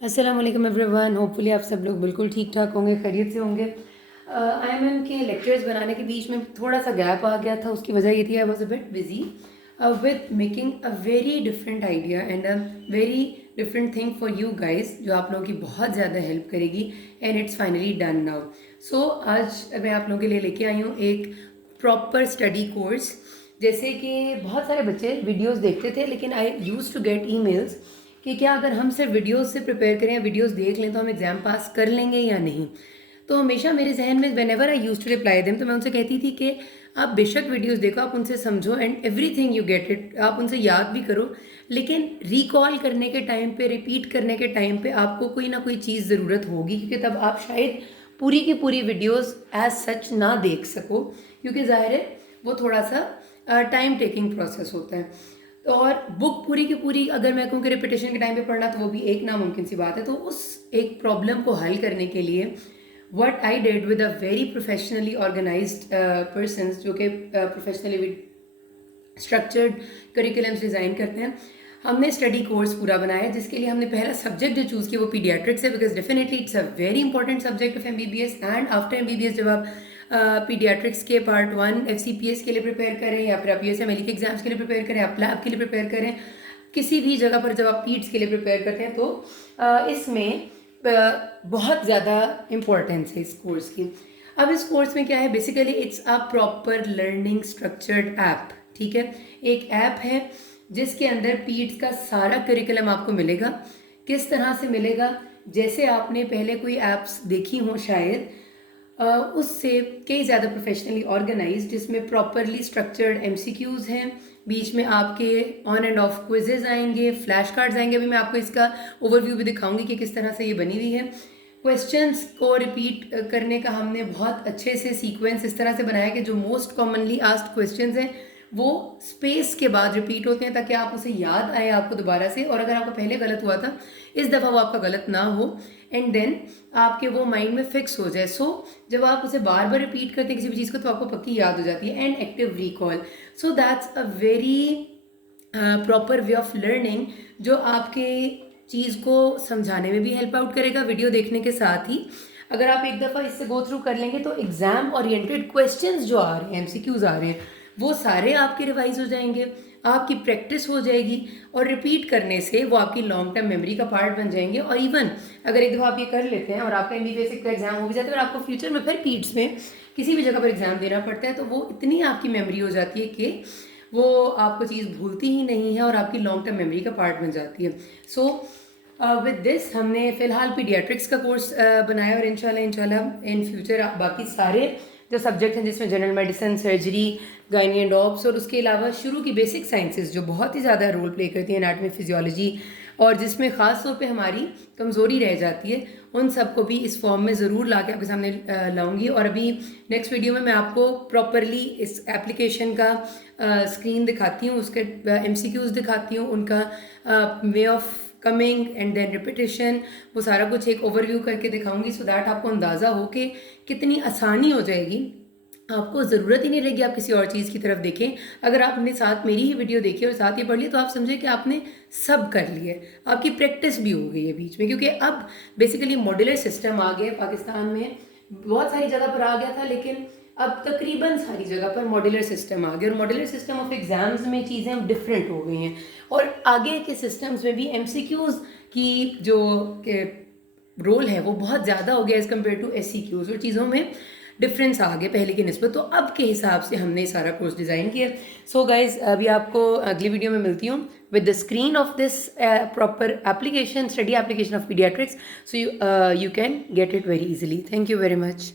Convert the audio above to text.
अस्सलाम वालेकुम everyone. Hopefully आप सब लोग बिल्कुल ठीक ठाक होंगे, खैरियत से होंगे। IMM के लेक्चर्स बनाने के बीच में थोड़ा सा गैप आ गया था। उसकी वजह ये थी I was a bit busy with making a very different idea and a very different thing for you guys, जो आप लोगों की बहुत ज़्यादा हेल्प करेगी and it's finally done now. So आज मैं आप लोगों के लिए लेके आई हूँ एक प्रॉपर स्टडी कोर्स। जैसे कि बहुत सारे बच्चे वीडियोस देखते थे, लेकिन आई यूज़ टू गेट ईमेल्स कि क्या अगर हम सिर्फ वीडियोस से प्रिपेयर करें या वीडियोस देख लें तो हम एग्ज़ाम पास कर लेंगे या नहीं। तो हमेशा मेरे जहन में whenever I use to reply them, तो मैं उनसे कहती थी कि आप बेशक वीडियोस देखो, आप उनसे समझो and everything you get it, आप उनसे याद भी करो, लेकिन रिकॉल करने के टाइम पे, रिपीट करने के टाइम पे आपको कोई ना कोई चीज़ ज़रूरत होगी, क्योंकि तब आप शायद पूरी की पूरी वीडियोस एज सच ना देख सको, क्योंकि ज़ाहिर है वो थोड़ा सा टाइम टेकिंग प्रोसेस होता है। और बुक पूरी की पूरी अगर मैं कहूँ कि रिपीटेशन के टाइम पे पढ़ना, तो वो भी एक नामुमकिन सी बात है। तो उस एक प्रॉब्लम को हल करने के लिए what I did with a very professionally organised person, जो कि प्रोफेशनली स्ट्रक्चर्ड करिकुलम्स डिज़ाइन करते हैं, हमने स्टडी कोर्स पूरा बनाया है, जिसके लिए हमने पहला सब्जेक्ट जो चूज़ किया वो पीडियाट्रिक्स है, because definitely it's a very important subject of MBBS। And after MBBS जब आप पीडियाट्रिक्स के पार्ट 1 FCPS के लिए प्रिपेयर करें, या फिर आप USMLE के एग्जाम्स के लिए प्रिपेयर करें, आप लैब के लिए प्रिपेयर करें, किसी भी जगह पर जब आप पीड्स के लिए प्रिपेयर करते हैं, तो इसमें बहुत ज़्यादा इम्पोर्टेंस है इस कोर्स की। अब इस कोर्स में क्या है, basically it's a proper learning structured app. ठीक है, एक ऐप है जिसके अंदर पीड्स का सारा करिकुलम आपको मिलेगा। किस तरह से मिलेगा, जैसे आपने पहले कोई ऐप्स देखी हो शायद, उससे कई ज़्यादा प्रोफेशनली ऑर्गेनाइज्ड, जिसमें प्रॉपरली स्ट्रक्चर्ड MCQs हैं, बीच में आपके ऑन एंड ऑफ क्विजेज आएंगे, फ्लैश कार्ड्स आएंगे। अभी मैं आपको इसका ओवरव्यू भी दिखाऊंगी कि किस तरह से ये बनी हुई है। क्वेश्चंस को रिपीट करने का हमने बहुत अच्छे से सीक्वेंस इस तरह से बनाया कि जो मोस्ट कॉमनली आस्क्ड क्वेश्चंस हैं वो स्पेस के बाद रिपीट होते हैं, ताकि आप उसे याद आए आपको दोबारा से, और अगर आपको पहले गलत हुआ था इस दफ़ा वो आपका गलत ना हो, एंड देन आपके वो माइंड में फिक्स हो जाए। सो जब आप उसे बार बार रिपीट करते हैं किसी भी चीज़ को, तो आपको पक्की याद हो जाती है। And active recall, so that's a very proper way of learning, जो आपके चीज़ को समझाने में भी हेल्प आउट करेगा वीडियो देखने के साथ ही। अगर आप एक दफ़ा इससे गो थ्रू कर लेंगे, तो एग्ज़ाम ओरिएंटेड क्वेश्चंस जो आ रहे हैं, MCQs आ रहे हैं, वो सारे आपके रिवाइज हो जाएंगे, आपकी प्रैक्टिस हो जाएगी, और रिपीट करने से वो आपकी लॉन्ग टर्म मेमोरी का पार्ट बन जाएंगे। और इवन अगर एक दफ़ा आप ये कर लेते हैं और आपका MBBS का एग्जाम हो भी जाता है, और आपको फ्यूचर में फिर पीड्स में किसी भी जगह पर एग्जाम देना पड़ता है, तो वो इतनी आपकी मेमोरी हो जाती है कि वो आपको चीज़ भूलती ही नहीं है और आपकी लॉन्ग टर्म मेमोरी का पार्ट बन जाती है। सो विद दिस हमने फ़िलहाल पीडियाट्रिक्स का कोर्स बनाया, और इंशाल्लाह इन फ्यूचर बाकी सारे जो सब्जेक्ट हैं, जिसमें general medicine, surgery, gynae and ops, और उसके अलावा शुरू की बेसिक साइंसेज जो बहुत ही ज़्यादा रोल प्ले करती हैं, एनाटमी, फिजियोलॉजी, और जिसमें ख़ास तौर पे हमारी कमज़ोरी रह जाती है, उन सबको भी इस फॉर्म में ज़रूर ला के आपके सामने लाऊंगी। और अभी नेक्स्ट वीडियो में मैं आपको प्रॉपरली इस एप्लीकेशन का स्क्रीन दिखाती हूँ, उसके MCQs दिखाती हूँ, उनका way of coming and then repetition, वो सारा कुछ एक ओवरव्यू करके दिखाऊंगी, सो दैट आपको अंदाज़ा हो कि कितनी आसानी हो जाएगी। आपको ज़रूरत ही नहीं रहेगी आप किसी और चीज़ की तरफ देखें। अगर आपने साथ मेरी ही वीडियो देखी और साथ ही पढ़ ली, तो आप समझें कि आपने सब कर लिया, आपकी प्रैक्टिस भी हो गई है बीच में। क्योंकि अब बेसिकली मॉड्यूलर सिस्टम आ गया पाकिस्तान में, बहुत सारी जगह पर आ गया था, लेकिन अब तकरीबन सारी जगह पर मॉड्यूलर सिस्टम आ गया, और मॉड्यूलर सिस्टम ऑफ एग्ज़ाम्स में चीज़ें डिफरेंट हो गई हैं, और आगे के सिस्टम्स में भी MCQs की जो रोल है वो बहुत ज़्यादा हो गया एज़ कम्पेयर टू SCQs, और चीज़ों में डिफरेंस आ गया पहले की निस्बत। तो अब के हिसाब से हमने सारा कोर्स डिज़ाइन किया। सो गाइज, अभी आपको अगली वीडियो में मिलती हूँ with the screen of this proper application, study application of paediatrics, so you can get it very easily. Thank you very much.